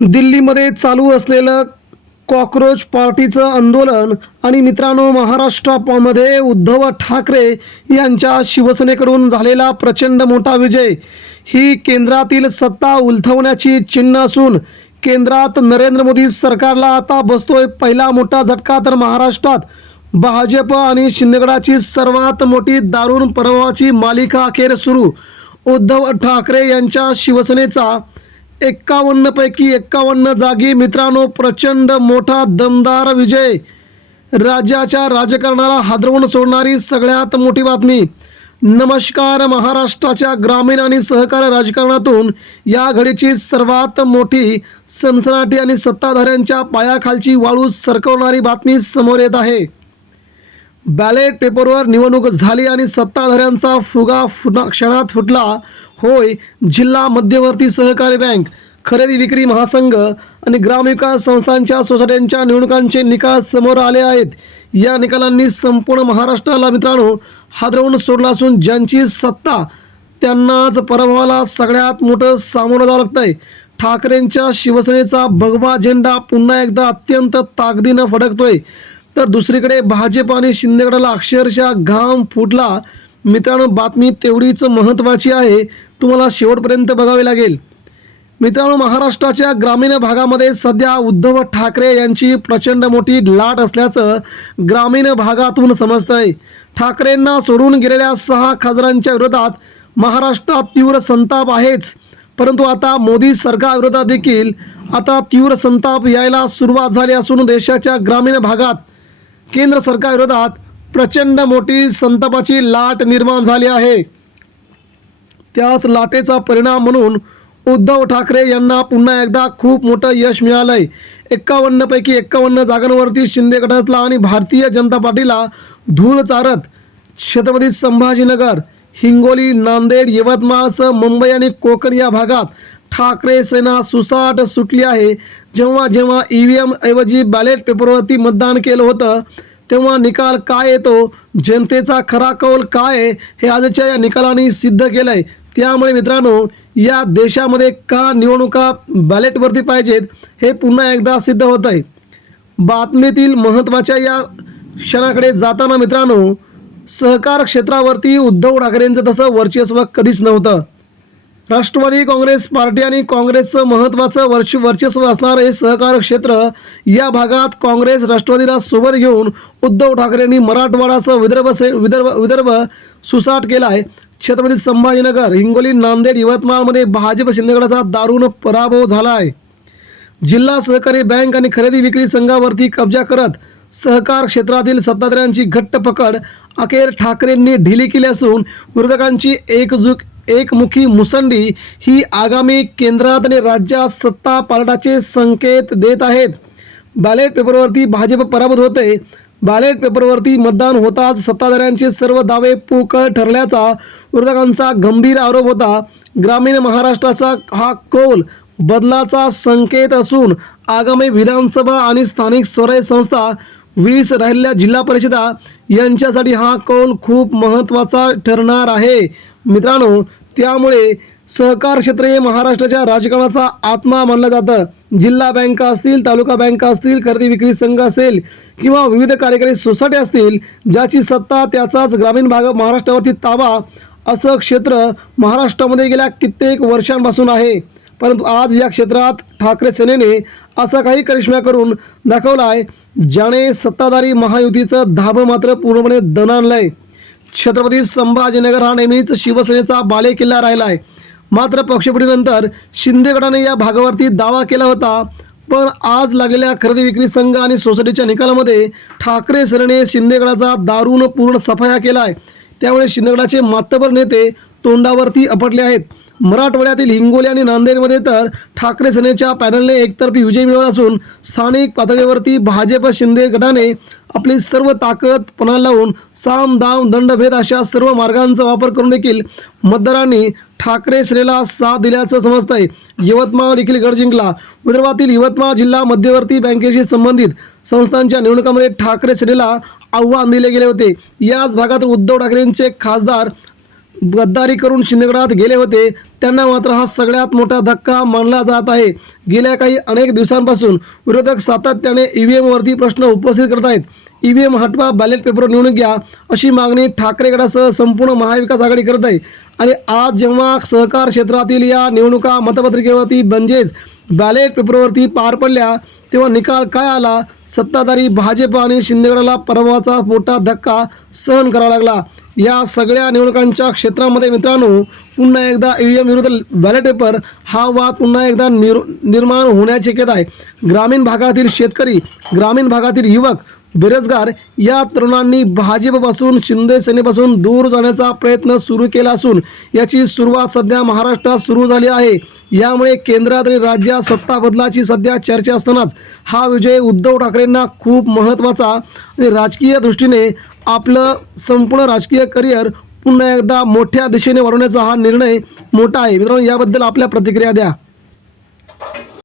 दिल्लीमध्ये चालू असलेलं कॉकरोच पार्टीचं आंदोलन आणि मित्रांनो महाराष्ट्रामध्ये उद्धव ठाकरे यांच्या शिवसेनेकडून झालेला प्रचंड मोठा विजय ही केंद्रातील सत्ता उलथवण्याची चिन्ह असून केंद्रात नरेंद्र मोदी सरकारला आता बसतोय पहिला मोठा झटका। तर महाराष्ट्रात भाजप आणि शिंदेगडाची सर्वात मोठी दारुण पराभवाची मालिका अखेर सुरू। उद्धव ठाकरे यांच्या शिवसेनेचा 51 पैकी 51 जागी मित्रांनो प्रचंड मोठा दमदार विजय। राज्याच्या राजकारणाला हादरवून सोडणारी सगळ्यात मोठी बातमी। नमस्कार, महाराष्ट्राच्या ग्रामीण आणि सहकारी राजकारणातून या घडीची सर्वात मोठी सनसनाटी आणि सत्ताधाऱ्यांच्या पायाखालची वाळू सरकवणारी बातमी समोर येत आहे। बॅलेट पेपरवर निवडणूक झाली आणि सत्ताधाऱ्यांचा फुगा क्षणात फुटला। होय, जिल्हा मध्यवर्ती सहकारी बँक, खरेदी विक्री महासंघ आणि ग्रामविकास संस्थांच्या सोसायट्यांच्या निवडणुकांचे निकाल समोर आले आहेत। या निकालांनी संपूर्ण महाराष्ट्राला मित्रांनो हादरवून सोडला असून ज्यांची सत्ता त्यांनाच पराभवाला सगळ्यात मोठं सामोरं जावं लागतंय। ठाकरेंच्या शिवसेनेचा भगवा झेंडा पुन्हा एकदा अत्यंत ताकदीनं फडकतोय, तर दुसरीकडे भाजप आणि शिंदेगडाला अक्षरशः घाम फुटला। मित्रांनो, बातमी तेवढीच महत्त्वाची आहे, तुम्हाला शेवटपर्यंत बघावे लागेल। मित्रांनो, महाराष्ट्राच्या ग्रामीण भागामध्ये सध्या उद्धव ठाकरे यांची प्रचंड मोठी लाट असल्याचं ग्रामीण भागातून समजतंय। ठाकरेंना सोडून गेलेल्या 6 खासदारांच्या विरोधात महाराष्ट्रात तीव्र संताप आहेच, परंतु आता मोदी सरकारविरोधात देखील आता तीव्र संताप यायला सुरुवात झाली असून देशाच्या ग्रामीण भागात केंद्र सरकारविरोधात प्रचंड मोठी संतापाची लाट निर्माण झाली आहे। त्याच लाटेचा परिणाम म्हणून उद्धव ठाकरे यांना पुन्हा एकदा खूप मोठं यश मिळालंय। 51 पैकी 51 जागांवरती शिंदे गटातला आणि भारतीय जनता पार्टीला धूळ चारत छत्रपती संभाजीनगर, हिंगोली, नांदेड, यवतमाळसह मुंबई आणि कोकण या भागात ठाकरे सेना सुसाट सुटली आहे। जेव्हा जेव्हा EVM ऐवजी बॅलेट पेपरवरती मतदान केलं होतं तेव्हा निकाल काय येतो, जनतेचा खरा कौल काय आहे, हे आजच्या या निकालांनी सिद्ध केलं आहे। त्यामुळे मित्रांनो, या देशामध्ये का निवडणुका बॅलेटवरती पाहिजेत हे पुन्हा एकदा सिद्ध होत आहे। बातमीतील महत्त्वाच्या या क्षणाकडे जाताना मित्रांनो, सहकार क्षेत्रावरती उद्धव ठाकरेंचं तसं वर्चस्व कधीच नव्हतं। राष्ट्रवादी काँग्रेस पार्टी आणि काँग्रेसचं महत्त्वाचं वर्चस्व असणारं हे सहकार क्षेत्र या भागात काँग्रेस राष्ट्रवादीला सोबत घेऊन उद्धव ठाकरेंनी मराठवाडासह विदर्भ सुसाट केला आहे। छत्रपती संभाजीनगर, हिंगोली, नांदेड, यवतमाळमध्ये भाजप शिंदेगडाचा दारुण पराभव झाला आहे। जिल्हा सहकारी बँक आणि खरेदी विक्री संघावरती कब्जा करत सहकार क्षेत्रातील सत्ताधाऱ्यांची घट्ट पकड अखेर ठाकरेंनी ढिली केली असून विरोधकांची एकमुखी मुसंडी ही आगामी केंद्रात आणि राज्यात सत्ता पालटाचे संकेत देत आहेत। बॅलेट पेपरवरती भाजप पराभूत होते। बॅलेट पेपरवरती मतदान होताच सत्ताधाऱ्यांचे सर्व दावे पोकळ ठरल्याचा विरोधकांचा गंभीर आरोप होता। ग्रामीण महाराष्ट्राचा हा कौल बदलाचा संकेत असून आगामी विधानसभा आणि स्थानिक स्वराज्य संस्था 20 राहिलेल्या जिल्हा परिषदा यांच्यासाठी हा कौल खूप महत्त्वाचा ठरणार आहे मित्रांनो। त्यामुळे सहकार क्षेत्र हे महाराष्ट्राच्या राजकारणाचा आत्मा मानलं जातं। जिल्हा बँका असतील, तालुका बँका असतील, खरेदी विक्री संघ असेल किंवा विविध कार्यकारी सोसायटी असतील, ज्याची सत्ता त्याचाच ग्रामीण भाग महाराष्ट्रावरती ताबा असं क्षेत्र महाराष्ट्रामध्ये गेल्या कित्येक वर्षांपासून आहे। परंतु आज या क्षेत्रात ठाकरे सेनेने असा काही करिश्मा करून दाखवला आहे ज्याने सत्ताधारी महायुतीचं धाबं मात्र पूर्णपणे दणाणलंय। छत्रपती संभाजीनगर हा नेहमीच शिवसेनेचा बालेकिल्ला राहिला आहे, मात्र पक्षफुटीनंतर शिंदेगडाने या भागावरती दावा केला होता। पण आज लागलेल्या खरेदी विक्री संघ आणि सोसायटीच्या निकालामध्ये ठाकरे सेनेने शिंदेगडाचा दारुण पूर्ण सफाया केला आहे। त्यामुळे शिंदेगडाचे मातबर नेते तोंडावरती आपटले आहेत। मराठवाड्यातील हिंगोली आणि नांदेडमध्ये तर ठाकरे सेनेच्या पॅनलने एकतर्फी विजय मिळवला असून स्थानिक पातळीवरती भाजप शिंदे गटाने आपली सर्व ताकद पणाला लावून साम दाम दंडभेद अशा सर्व मार्गांचा वापर करून देखील मतदारांनी ठाकरे सेनेला साथ दिल्याचं समजतंय। यवतमाळ देखील गड जिंकला। विदर्भातील यवतमाळ जिल्हा मध्यवर्ती बँकेशी संबंधित संस्थांच्या निवडणुकांमध्ये ठाकरे सेनेला आव्हान दिले गेले होते। याच भागात उद्धव ठाकरेंचे खासदार गद्दारी करून शिंदेगडात गेले होते त्यांना मात्र हा सगळ्यात मोठा धक्का मानला जात आहे. गेल्या काही अनेक दिवसांपासून विरोधक सातत्याने ईव्हीएमवरती प्रश्न उपस्थित करत आहेत. ईव्हीएम हटवा, बॅलेट पेपर निवडून घ्या अशी मागणी ठाकरे गटासह संपूर्ण महाविकास आघाडी करत आहे. आणि आज जेव्हा सहकार क्षेत्रातील या निवडणुका मतपत्रिकेवरती म्हणजेच बॅलेट पेपरवरती पार पडल्या तेव्हा निकाल काय आला? सत्ताधारी भाजप आणि शिंदेगडाला पराभवाचा मोठा धक्का सहन करावा लागला. या सगळ्या निवडणुकांच्या क्षेत्रामध्ये मित्रांनो पुन्हा एकदा ईव्हीएम विरुद्ध बॅलेट पेपर हा वाद पुन्हा एकदा निर्माण होण्याची शक्यता आहे. ग्रामीण भागातील शेतकरी, ग्रामीण भागातील युवक, बेरोजगार या तरुणांनी भाजपपासून, शिंदे सेनेपासून दूर जाण्याचा प्रयत्न सुरू केला असून याची सुरुवात सध्या महाराष्ट्रात सुरू झाली आहे. यामुळे केंद्रात आणि राज्यात सत्ता बदलाची सध्या चर्चा असतानाच हा विजय उद्धव ठाकरेंना खूप महत्त्वाचा आणि राजकीय दृष्टीने आपलं संपूर्ण राजकीय करिअर पुन्हा एकदा मोठ्या दिशेने वाढवण्याचा हा निर्णय मोठा आहे. मित्रांनो, याबद्दल आपल्या प्रतिक्रिया द्या.